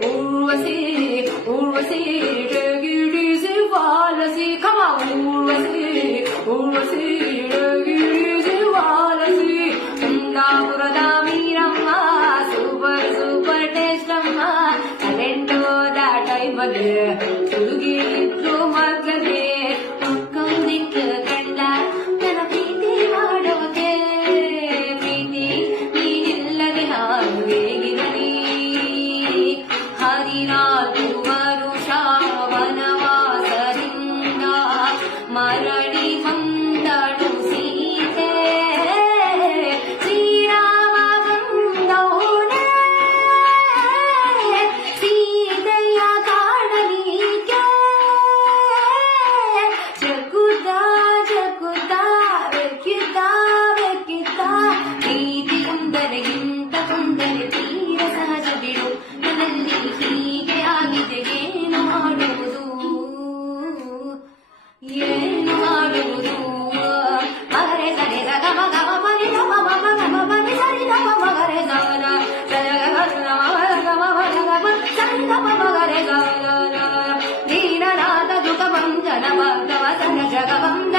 Urvasi, Urvasi, take it easy, Valasi, come on, Urvasi, Urvasi, take it easy, Valasi, Kundapurada Meeramma, super, super taste amma, talento that I forget, Sugi into Magade, come think Kanda, Kana Piti Madoke, Piti, Nilladi Havegirani, Harinalu Varusha Vanavasarinda, Maradi Mandadu Site, Srirama Bandavune, Sitaya Kadanike, Jakuta, Jakuta, Vekita, Vekita, Priti Kundariginta Kundari ತೀರ ಸಹಜ ಬಿಡು ನನ್ನಲ್ಲಿ ಹೀಗೆ ಆಗಿದೆ ಏನು ಮಾಡುವುದು ಮಗರೆ ಸರಿ ಗ ಮ ಗ ಮ ಪನಿ ಗ ಮ ಮ ಮ ಗ ಮ ಪನಿ ಸರಿ ಗ ಮ ಮಗರೆ ಗ ನ ಸರಿ ಗ ಮ ಗ ಮ ಗ ಮ ಮ ಗ ಮ ಸರಿ ಗ ಮ ಮಗರೆ ಗ ನ ದೀನನಾಥ ದುಃಖ ಭಂಜನ ಭಗವ ಸನ ಜಗ ಬಂದ